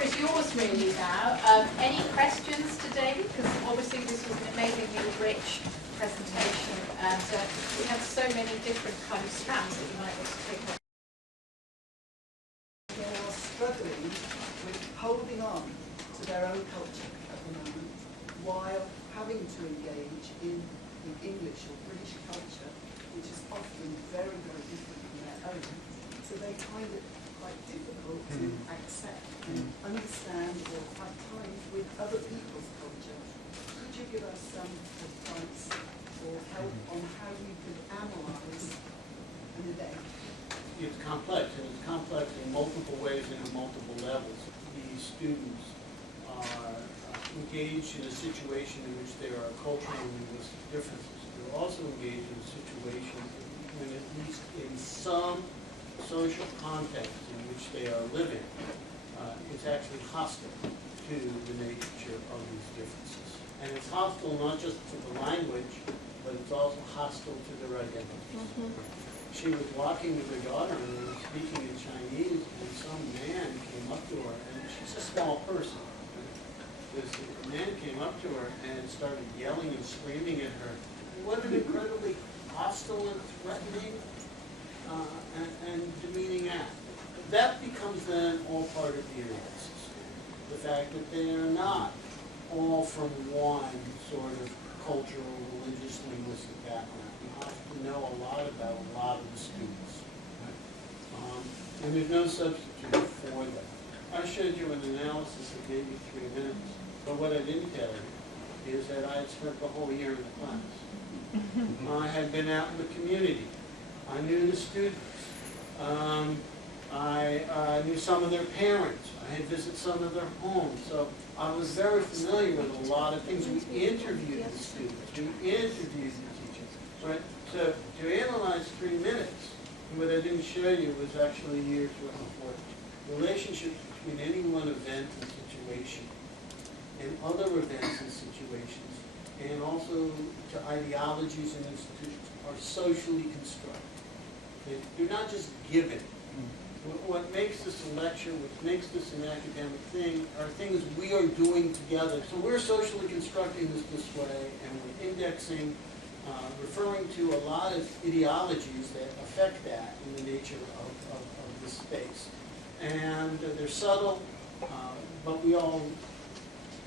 floor is yours really now. Any questions to David? Because obviously this was an amazingly rich presentation, and we have so many different kind of strands that you might want to take up. They are struggling with holding on to their own culture at the moment, while having to engage in the English or British culture, which is often very, very different from their own. So they find it quite difficult to accept and understand or have time with other people's culture. Could you give us some advice or help on how you could analyse an event? It's complex, and it's complex in multiple ways and at multiple levels. These students are engaged in a situation in which there are cultural and linguistic differences. They're also engaged in a situation when, at least in some social context in which they are living, it's actually hostile to the nature of these differences. And it's hostile not just to the language, but it's also hostile to their identities. She was walking with her daughter and speaking in Chinese, and some man came up to her, and she's a small person. This man came up to her and started yelling and screaming at her. What an incredibly hostile and threatening and demeaning act. That becomes then all part of the analysis. The fact that they are not all from one sort of cultural, religious, linguistic background. You have to know a lot about a lot of the students. Right? And there's no substitute for that. I showed you an analysis that gave me 3 minutes, but what I didn't tell you is that I had spent the whole year in the class. I had been out in the community. I knew the students. I knew some of their parents. I had visited some of their homes. So I was very familiar with a lot of things. We interviewed the students. We interviewed the teachers. Right? So to analyze 3 minutes, what I didn't show you was actually a year's worth of work. Relationships between any one event and situation and other events and situations, and also to ideologies and institutions, are socially constructed. They're not just given. What makes this a lecture, what makes this an academic thing, are things we are doing together. So we're socially constructing this way, and we're indexing, referring to a lot of ideologies that affect that in the nature of this space. And they're subtle, but we all,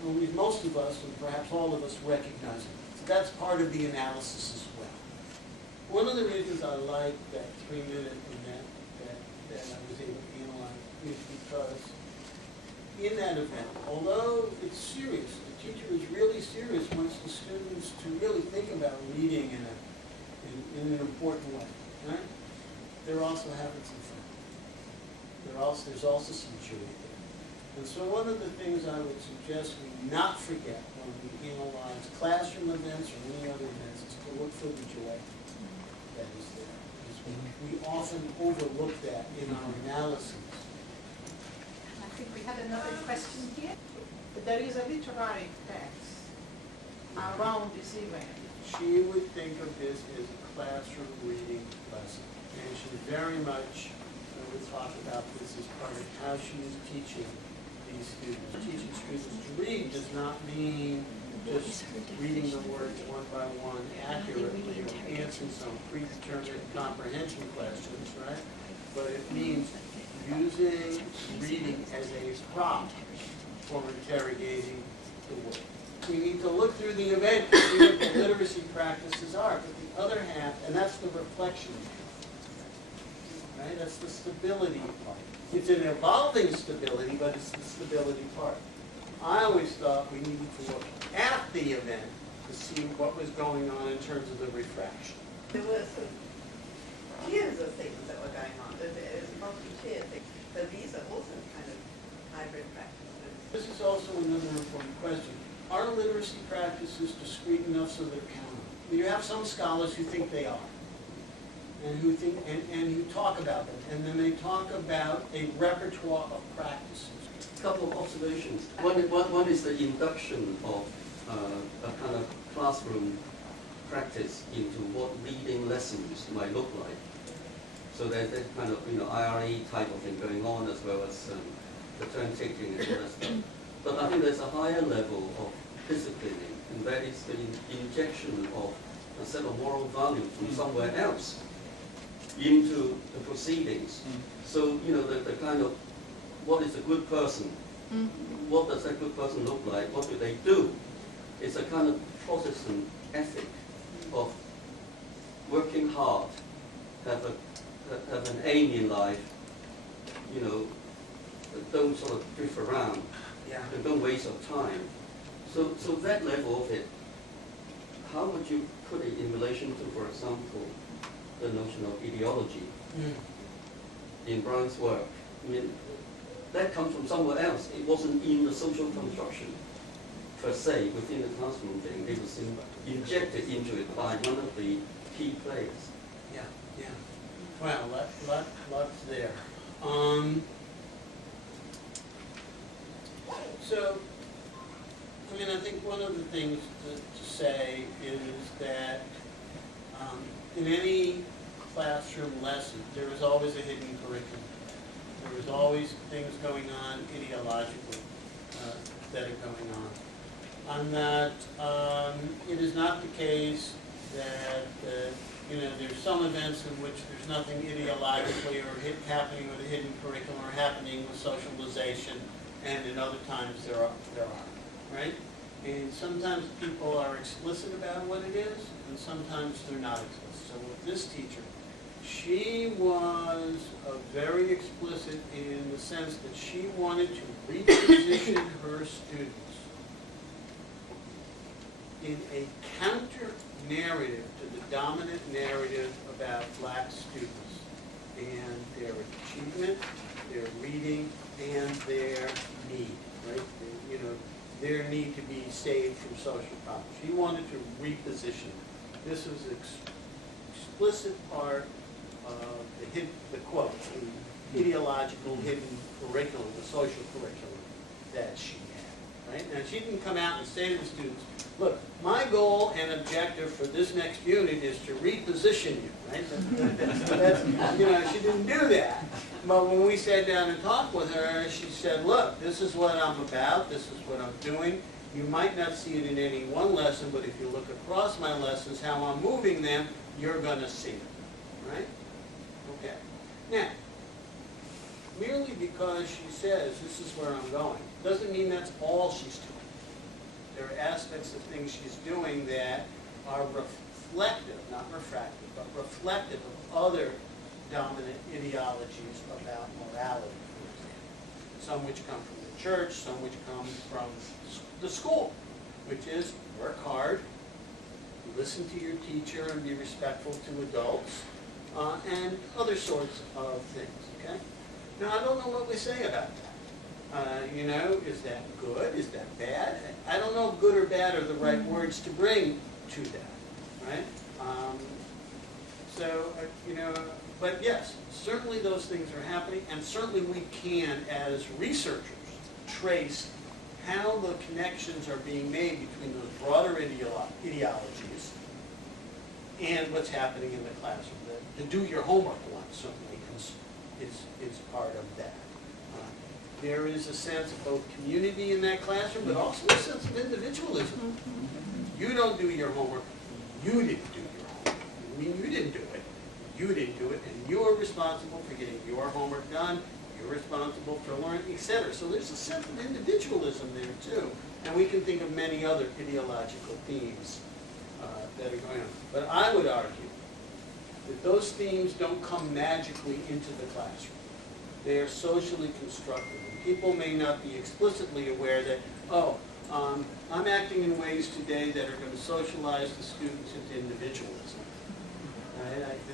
well, most of us, and perhaps all of us, recognize it. So that's part of the analysis as well. One of the reasons I like that 3-minute event that I was able to analyze is because in that event, although it's serious, the teacher is really serious, wants the students to really think about reading in an important way, right? They're also having some fun. There's also some joy there. And so one of the things I would suggest we not forget when we analyze classroom events or any other events is to look for the joy that is there. We often overlook that in our analysis. I think we had another question here. There is a literary text around this event. She would think of this as a classroom reading lesson. And she very much would talk about this as part of how she is teaching these students. Teaching students to read does not mean just reading the words one by one accurately or answering some predetermined comprehension questions, right? But it means using reading as a prop for interrogating the word. We need to look through the event to see what the literacy practices are. But the other half, and that's the reflection, right? That's the stability part. It's an evolving stability, but it's the stability part. I always thought we needed to look at the event to see what was going on in terms of the refraction. There were some tiers of things that were going on. It was multi-tier things. But these are also kind of hybrid practices. This is also another important question. Are literacy practices discrete enough so they're countable? You have some scholars who think they are, and who think and who talk about them, and then they talk about a repertoire of practices. Couple of observations. One is the induction of a kind of classroom practice into what reading lessons might look like. So there's that kind of IRE type of thing going on, as well as the turn taking and all that stuff. But I think there's a higher level of disciplining, and that is the injection of a set of moral values from somewhere else into the proceedings. So, you know, the kind of, what is a good person? What does a good person look like? What do they do? It's a kind of Protestant ethic of working hard, have an aim in life, you know, don't sort of drift around, and don't waste your time. So that level of it, how would you put it in relation to, for example, the notion of ideology in Brown's work? I mean, that comes from somewhere else. It wasn't in the social construction per se within the classroom thing. It was injected into it by one of the key players. Yeah, yeah. Well, lots there. So, I mean, I think one of the things to say is that in any classroom lesson, there is always a hidden curriculum. There is always things going on ideologically that are going on. On that, it is not the case that you know, there's some events in which there's nothing ideologically or happening with a hidden curriculum or happening with socialization, and in other times there are, right? And sometimes people are explicit about what it is, and sometimes they're not explicit. So with this teacher, she was very explicit in the sense that she wanted to reposition her students in a counter-narrative to the dominant narrative about black students and their achievement, their reading, and their need, right? You know, their need to be saved from social problems. She wanted to reposition it. This was an explicit part of the quote, the ideological hidden curriculum, the social curriculum that she had, right? Now, she didn't come out and say to the students, look, my goal and objective for this next unit is to reposition you, right? That's, you know, she didn't do that. But when we sat down and talked with her, she said, look, this is what I'm about, this is what I'm doing. You might not see it in any one lesson, but if you look across my lessons, how I'm moving them, you're going to see it, right? Okay. Now, merely because she says this is where I'm going, doesn't mean that's all she's doing. There are aspects of things she's doing that are reflective, not refractive, but reflective of other dominant ideologies about morality, for example. Some which come from the church, some which come from the school, which is work hard, listen to your teacher and be respectful to adults, and other sorts of things, okay? Now, I don't know what we say about that. You know, is that good? Is that bad? I don't know if good or bad are the right words to bring to that, right? You know, but yes, certainly those things are happening, and certainly we can, as researchers, trace how the connections are being made between those broader ideologies and what's happening in the classroom. The do your homework one certainly is part of that. There is a sense of both community in that classroom, but also a sense of individualism. You don't do your homework, you didn't do your homework. I mean, you didn't do it, you didn't do it, and you're responsible for getting your homework done, you're responsible for learning, etc. So there's a sense of individualism there too, and we can think of many other ideological themes that are going on. But I would argue that those themes don't come magically into the classroom. They are socially constructed. And people may not be explicitly aware that, oh, I'm acting in ways today that are going to socialize the students into individualism.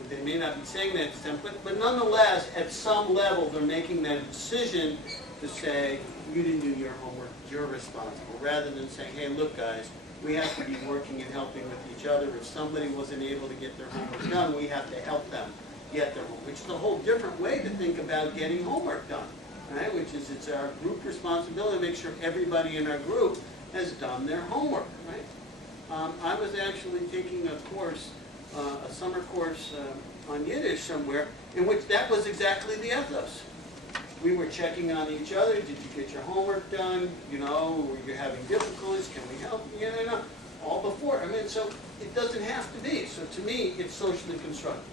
They may not be saying that to them, but nonetheless, at some level, they're making that decision to say, you didn't do your homework, you're responsible, rather than saying, hey, look, guys, we have to be working and helping with each other. If somebody wasn't able to get their homework done, we have to help them get their homework, which is a whole different way to think about getting homework done, right? Which is it's our group responsibility to make sure everybody in our group has done their homework, right? I was actually taking a course, a summer course on Yiddish somewhere, in which that was exactly the ethos. we were checking on each other. Did you get your homework done? You know, were you having difficulties? Can we help? You know, all before. I mean, so it doesn't have to be. So to me, it's socially constructive.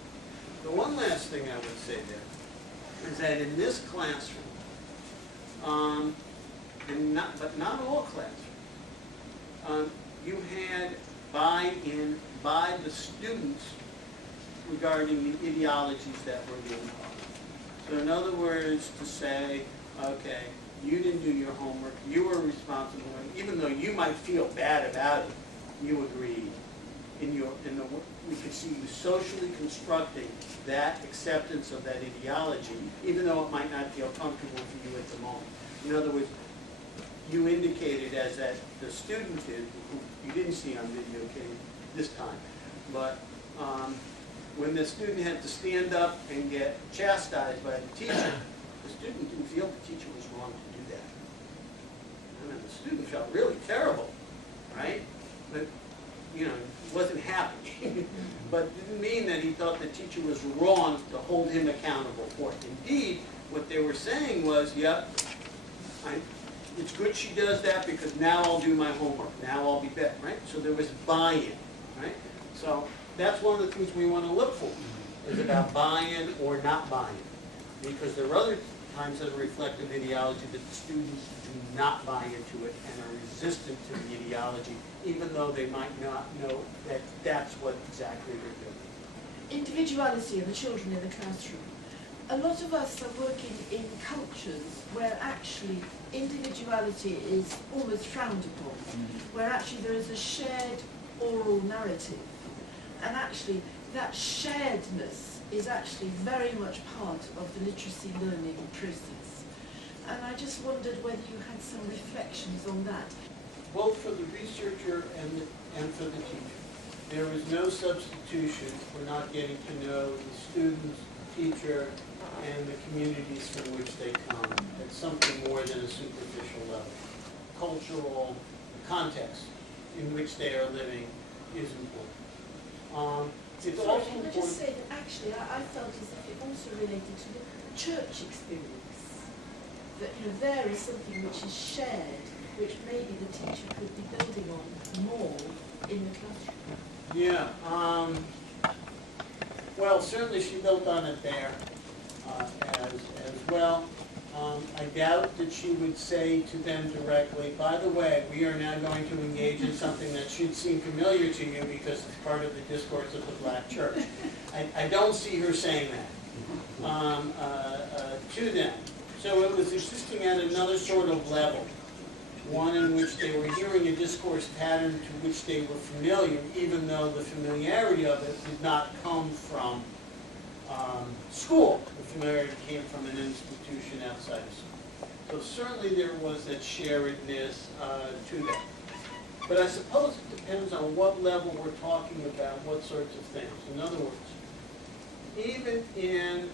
The one last thing I would say there is that in this classroom, but not all classrooms, you had buy-in by the students regarding the ideologies that were being taught. So in other words, to say, okay, you didn't do your homework, you were responsible, and even though you might feel bad about it, you agreed. We could see you socially constructing that acceptance of that ideology, even though it might not feel comfortable for you at the moment. In other words, you indicated, as that the student did, who you didn't see on video this time, but when the student had to stand up and get chastised by the teacher, the student didn't feel the teacher was wrong to do that. I mean, the student felt really terrible, right? But, you know, wasn't happy. But didn't mean that he thought the teacher was wrong to hold him accountable for it. Indeed, what they were saying was, yep, it's good she does that because now I'll do my homework. Now I'll be better, right? So there was buy-in, right? So that's one of the things we want to look for, is about buy-in or not buy-in. Because there are other times that are reflective ideology that the students do not buy into it and are resistant to the ideology, even though they might not know that that's what exactly they're doing. Individuality of the children in the classroom. A lot of us are working in cultures where actually individuality is almost frowned upon, where actually there is a shared oral narrative. And actually that sharedness is actually very much part of the literacy learning process. And I just wondered whether you had some reflections on that. Both for the researcher and for the teacher. There is no substitution for not getting to know the students, teacher, and the communities from which they come at something more than a superficial level. Cultural context in which they are living is important. It's Sorry, also can I important. just say that actually I felt as if it also related to the church experience. That, you know, there is something which is shared, which maybe the teacher could be building on more in the classroom. Yeah. Well, certainly she built on it there as well. I doubt that she would say to them directly, by the way, we are now going to engage in something that should seem familiar to you because it's part of the discourse of the black church. I don't see her saying that to them. So it was existing at another sort of level, one in which they were hearing a discourse pattern to which they were familiar, even though the familiarity of it did not come from school. The familiarity came from an institution outside of school. So certainly there was that sharedness to that. But I suppose it depends on what level we're talking about, what sorts of things. In other words, even in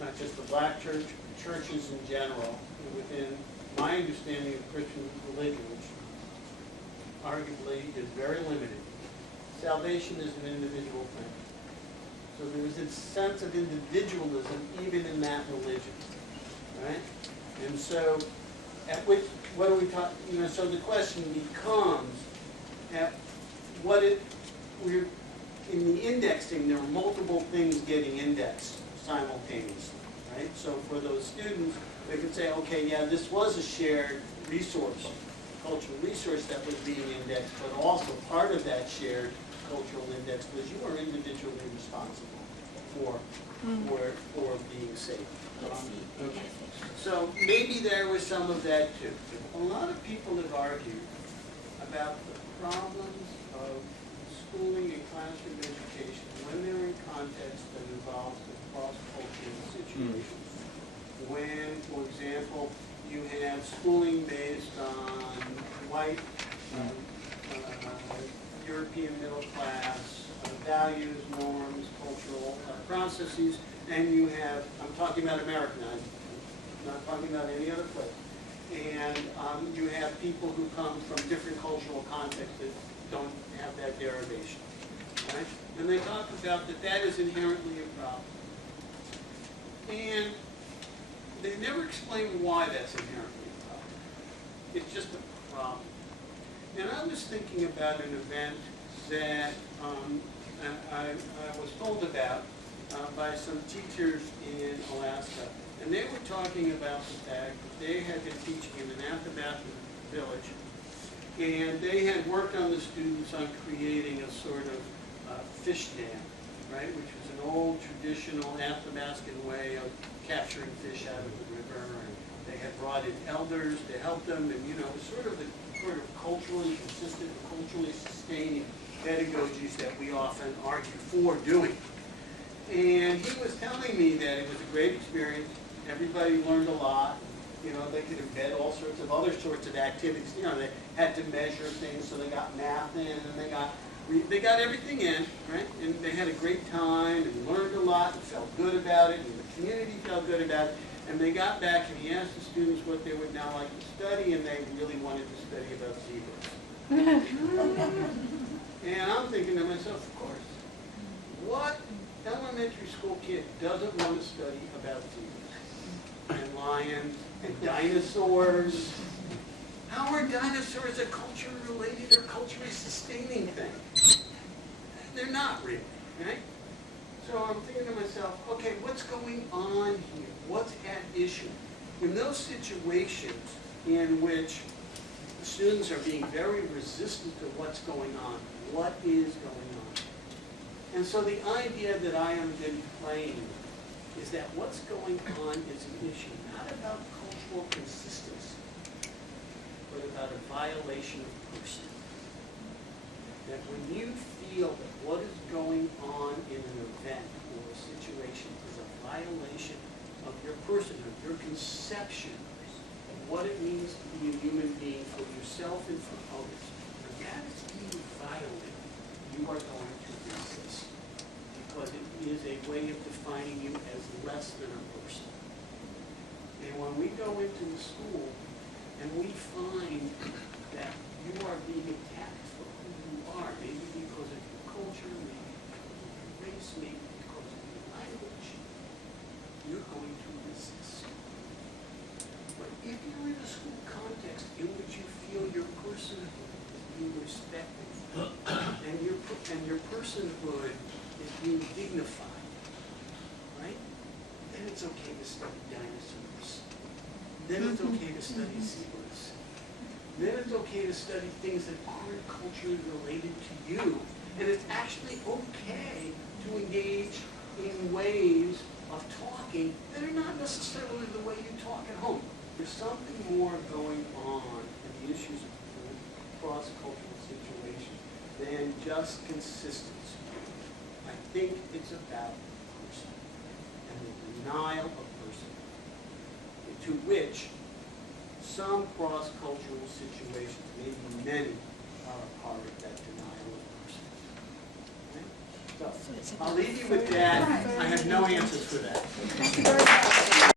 not just the black church, but churches in general, within my understanding of Christian religion, which arguably is very limited, salvation is an individual thing. So there is a sense of individualism even in that religion, right? And so, at which, what are we talking, you know, so the question becomes, at what we're, in the indexing, there are multiple things getting indexed simultaneously, right? So for those students, they could say, okay, yeah, this was a shared resource, cultural resource that was being indexed, but also part of that shared cultural index was you are individually responsible for being safe. Okay. So maybe there was some of that too. A lot of people have argued about the problems of schooling and classroom education when they're in context that involves cross-cultural situations. When, for example, you have schooling based on white, European middle class, values, norms, cultural processes, and you have, I'm talking about America now, I'm not talking about any other place, and you have people who come from different cultural contexts that don't have that derivation, right? And they talk about that is inherently a problem. And they never explain why that's inherently a problem. It's just a problem. And I was thinking about an event that I was told about by some teachers in Alaska. And they were talking about the fact that they had been teaching in an Athabascan village, and they had worked on the students on creating a sort of fish dam, right, which was an old traditional Athabascan way of capturing fish out of the river. And they had brought in elders to help them, and it was sort of the culturally consistent, culturally sustaining pedagogies that we often argue for doing. And he was telling me that it was a great experience. Everybody learned a lot. They could embed all sorts of other sorts of activities. They had to measure things, so they got math in, and they got everything in, right? And they had a great time and learned a lot and felt good about it, and the community felt good about it. And they got back and he asked the students what they would now like to study, and they really wanted to study about zebras. And I'm thinking to myself, of course, what elementary school kid doesn't want to study about zebras and lions and dinosaurs? How are dinosaurs a culturally related or culturally sustaining thing? They're not really, right? So I'm thinking to myself, okay, what's going on here? What's at issue? In those situations in which students are being very resistant to what's going on, what is going on? And so the idea that I am then playing is that what's going on is an issue not about cultural consistency, but about a violation of person. That when you feel that what is going on in an event or a situation is a violation of your personhood, your conception of what it means to be a human being for yourself and for others, when that is being violated, you are going to resist. Because it is a way of defining you as less than a person. And when we go into the school and we find that you are being attacked for who you are, maybe because of your culture, maybe because of your race, maybe because of your language, you're going to resist. But if you're in a school context in which you feel your personhood is being respected, and your personhood is being dignified, right? Then it's okay to study dinosaurs. Then it's okay to study zebras. Then it's okay to study things that aren't culturally related to you. And it's actually okay to engage in ways of talking that are not necessarily the way you talk at home. There's something more going on in the issues of cross-cultural situations than just consistency. I think it's about person and the denial of person, to which some cross-cultural situations, maybe many, are a part of that denial of person. Okay? So I'll leave you with that. I have no answers for that.